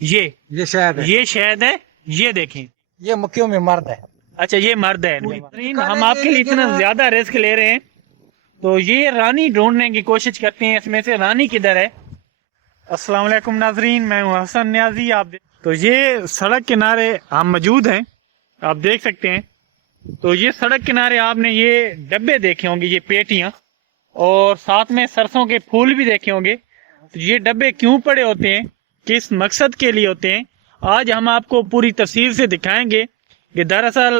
یہ شہد ہے، یہ شہد ہے، یہ دیکھیں. یہ مکھیوں میں مرد ہے. اچھا یہ مرد ہے. ہم آپ کے لیے اتنا زیادہ رسک لے رہے ہیں تو یہ رانی ڈھونڈنے کی کوشش کرتے ہیں. اس میں سے رانی کدھر ہے؟ السلام علیکم ناظرین، میں ہوں حسن نیازی. تو یہ سڑک کنارے ہم موجود ہیں، آپ دیکھ سکتے ہیں. تو یہ سڑک کنارے آپ نے یہ ڈبے دیکھے ہوں گے، یہ پیٹیاں، اور ساتھ میں سرسوں کے پھول بھی دیکھے ہوں گے. تو یہ ڈبے کیوں پڑے ہوتے ہیں، کس مقصد کے لیے ہوتے ہیں، آج ہم آپ کو پوری تفصیل سے دکھائیں گے. کہ دراصل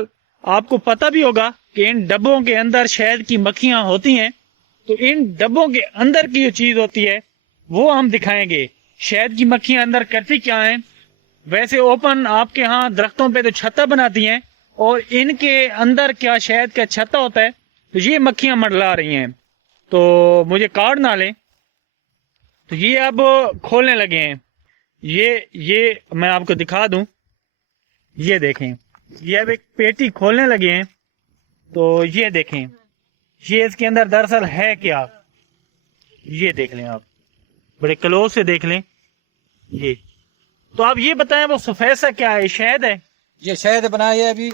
آپ کو پتہ بھی ہوگا کہ ان ڈبوں کے اندر شہد کی مکھیاں ہوتی ہیں. تو ان ڈبوں کے اندر کی جو چیز ہوتی ہے وہ ہم دکھائیں گے. شہد کی مکھیاں اندر کرتی کیا ہیں؟ ویسے اوپن آپ کے ہاں درختوں پہ تو چھتا بناتی ہیں، اور ان کے اندر کیا شہد کا چھتا ہوتا ہے. تو یہ مکھیاں منڈلا رہی ہیں. تو مجھے کارڈ نہ لیں. تو یہ اب کھولنے لگے ہیں. یہ میں آپ کو دکھا دوں. یہ دیکھیں، یہ اب ایک پیٹی کھولنے لگے ہیں. تو یہ دیکھیں، یہ اس کے اندر دراصل ہے کیا، یہ دیکھ لیں آپ، بڑے کلوز سے دیکھ لیں. یہ تو آپ یہ بتائیں وہ سفید سا کیا ہے؟ شہد ہے؟ یہ شہد بنایا ہے. ابھی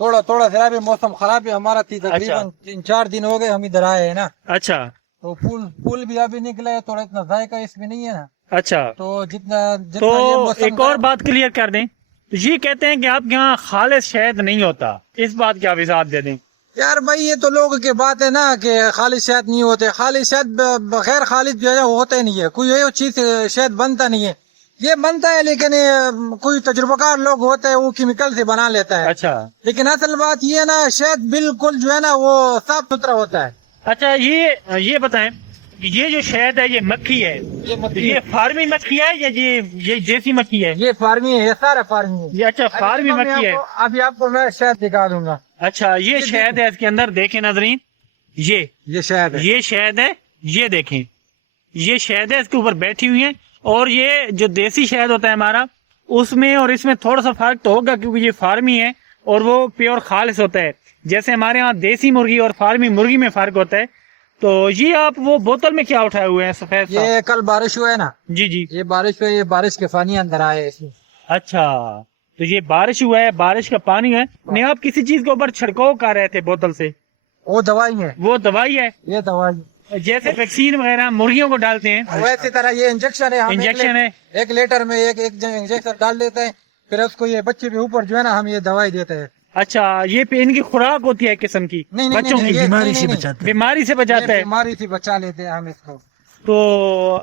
تھوڑا سا ابھی موسم خراب ہے ہمارا، تقریباً 3-4 دن ہو گئے ہم ادھر آئے ہیں نا. اچھا تو پھول بھی ابھی نکلے ہیں، تھوڑا اتنا ذائقہ اس میں نہیں ہے نا. اچھا. تو جتنا تو یہ موسم ایک اور بات کلیئر کر دیں. تو یہ کہتے ہیں کہ آپ کے یہاں خالص شہد نہیں ہوتا، اس بات کی آپ وضاحت دے دیں. یار بھائی یہ تو لوگوں کی بات ہے نا کہ خالص شہد نہیں ہوتے. خالص شہد بغیر خالص جو ہے وہ ہوتا ہی نہیں ہے. کوئی یہ چیز شہد بنتا نہیں ہے. یہ بنتا ہے لیکن کوئی تجربہ کار لوگ ہوتے ہیں وہ کیمیکل سے بنا لیتا ہے. اچھا. لیکن اصل بات یہ ہے نا شہد بالکل جو ہے نا وہ صاف ستھرا ہوتا ہے. اچھا یہ بتائیں کہ یہ جو شہد ہے یہ مکھی ہے، یہ فارمی مکھی ہے یا یہ دیسی مکھی ہے؟ یہ فارمی ہے، یہ سارا فارمی ہے. یہ اچھا فارمی مکھی ہے. ابھی آپ کو میں شہد دکھا دوں گا. اچھا یہ شہد ہے اس کے اندر، دیکھیں ناظرین، یہ شہد ہے، یہ شہد ہے. یہ دیکھیں یہ شہد ہے، اس کے اوپر بیٹھی ہوئی ہیں. اور یہ جو دیسی شہد ہوتا ہے ہمارا، اس میں اور اس میں تھوڑا سا فرق تو ہوگا کیونکہ یہ فارمی ہے اور وہ پیور خالص ہوتا ہے. جیسے ہمارے ہاں دیسی مرغی اور فارمی مرغی میں فرق ہوتا ہے. تو یہ آپ وہ بوتل میں کیا اٹھائے ہوئے ہیں سفید سا؟ یہ کل بارش ہوا ہے نا. جی یہ بارش ہوئی، یہ بارش کے پانی اندر آئے اس میں. اچھا. تو یہ بارش ہوا ہے، بارش کا پانی ہے. نہیں آپ کسی چیز کے اوپر چھڑکاؤ کر رہے تھے بوتل سے؟ وہ دوائی ہے. وہ دوائی ہے، یہ دوائی جیسے ویکسین وغیرہ مرغیوں کو ڈالتے ہیں ویسی طرح یہ انجیکشن ہے. انجیکشن ہے. 1 لیٹر میں ایک انجیکشن ڈال دیتے ہیں، پھر اس کو یہ بچے کے اوپر جو ہے نا ہم یہ دوائی دیتے ہیں. اچھا یہ ان کی خوراک ہوتی ہے ایک قسم کی بچوں کی؟ بیماری سے بچاتا ہے، بیماری سے بچاتا ہے. بیماری سے بچا لیتے ہیں ہم اس کو. تو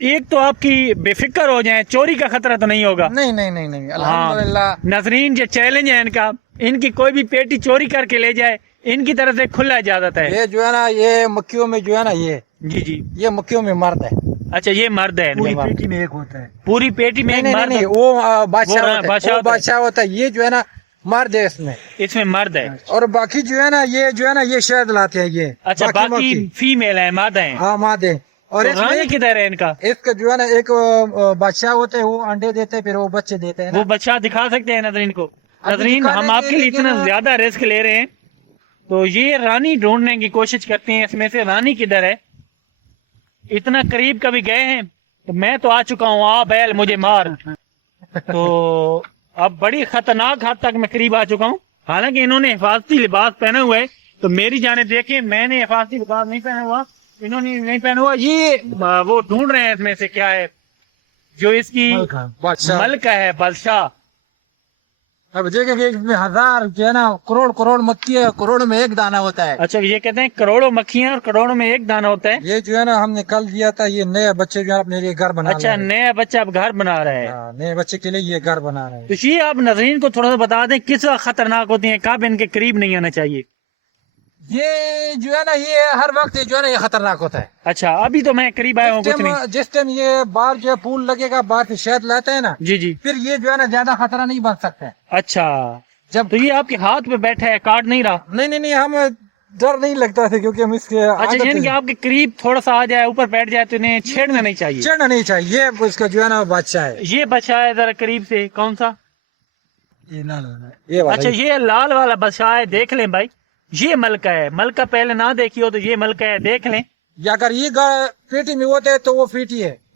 ایک تو آپ کی بے فکر ہو جائیں، چوری کا خطرہ تو نہیں ہوگا؟ نہیں الحمدللہ. ناظرین یہ چیلنج ہے ان کا، ان کی کوئی بھی پیٹی چوری کر کے لے جائے ان کی طرف سے کھلا اجازت ہے. یہ جو ہے نا یہ مکھیوں میں جو ہے نا جی یہ مکھیوں میں مرد ہے. اچھا یہ مرد ہے، پوری پیٹی میں ایک ہوتا ہے. پوری پیٹی میں ایک مرد؟ نہیں وہ بادشاہ ہوتا ہے. یہ جو ہے نا مرد ہے اس میں مرد ہے. اور باقی جو ہے نا یہ شہد لاتے ہیں یہ. اچھا باقی فیمیل ہیں، مادہ ہیں؟ ہاں مادے. اور اس میں کدھر ہے ان کا؟ اس کا جو ہے نا ایک بادشاہ ہوتے ہیں، وہ انڈے دیتے ہیں پھر وہ بچے دیتے ہیں. وہ بچہ دکھا سکتے ہیں ناظرین کو؟ ناظرین ہم آپ کے لیے اتنا زیادہ رسک لے رہے ہیں تو یہ رانی ڈھونڈنے کی کوشش کرتے ہیں. اس میں سے رانی کدھر ہے؟ اتنا قریب کبھی گئے ہیں؟ تو میں تو آ چکا ہوں، آ بیل مجھے مار. تو اب بڑی خطرناک حد تک میں قریب آ چکا ہوں. حالانکہ انہوں نے حفاظتی لباس پہنا ہوا ہے، تو میری جانب دیکھیں میں نے حفاظتی لباس نہیں پہنا ہوا، انہوں نے نہیں پہنا ہوا. یہ وہ ڈھونڈ رہے ہیں اس میں سے کیا ہے جو اس کی ملکہ ہے، بادشاہ. اب دیکھیں کہ اس میں ہزار جو ہے نا کروڑ مکھی ہے، کروڑوں میں ایک دانہ ہوتا ہے. اچھا یہ کہتے ہیں کروڑوں مکھیاں اور کروڑوں میں ایک دانہ ہوتا ہے. یہ جو ہے نا ہم نے کل دیا تھا، یہ نئے بچے جو ہے اپنے لیے گھر بنا. اچھا نیا بچہ اب گھر بنا رہا ہے. نئے بچے کے لیے یہ گھر بنا رہے ہیں. تو یہ آپ ناظرین کو تھوڑا سا بتا دیں کس وقت خطرناک ہوتی ہیں، کب ان کے قریب نہیں آنا چاہیے؟ یہ جو ہے نا یہ ہر وقت جو ہے نا یہ خطرناک ہوتا ہے. اچھا ابھی تو میں قریب آیا ہوں کچھ نہیں. جس ٹائم یہ باہر جو ہے پھول لگے گا، باہر سے شہد لاتے ہیں نا، جی پھر یہ جو ہے نا زیادہ خطرہ نہیں بن سکتا ہے. اچھا جب تو یہ آپ کے ہاتھ پہ بیٹھا ہے، کاٹ نہیں رہا؟ نہیں ہمیں ڈر نہیں لگتا تھا کیونکہ ہم اس کے. اچھا یعنی کہ آپ کے قریب تھوڑا سا آ جائے، اوپر بیٹھ جائے تو انہیں چھیڑنا نہیں چاہیے؟ چھیڑنا نہیں چاہیے. یہ اس کا جو ہے نا بادشاہ ہے. یہ بادشاہ ہے، ذرا قریب سے کون سا؟ یہ لال والا. اچھا یہ لال والا بادشاہ ہے، دیکھ لیں بھائی یہ ملکہ ہے. ملکہ پہلے نہ دیکھی ہو تو یہ ملکہ ہے، دیکھ لیں. یا اگر یہ پیٹی میں ہوتے ہے تو وہ پیٹی ہے.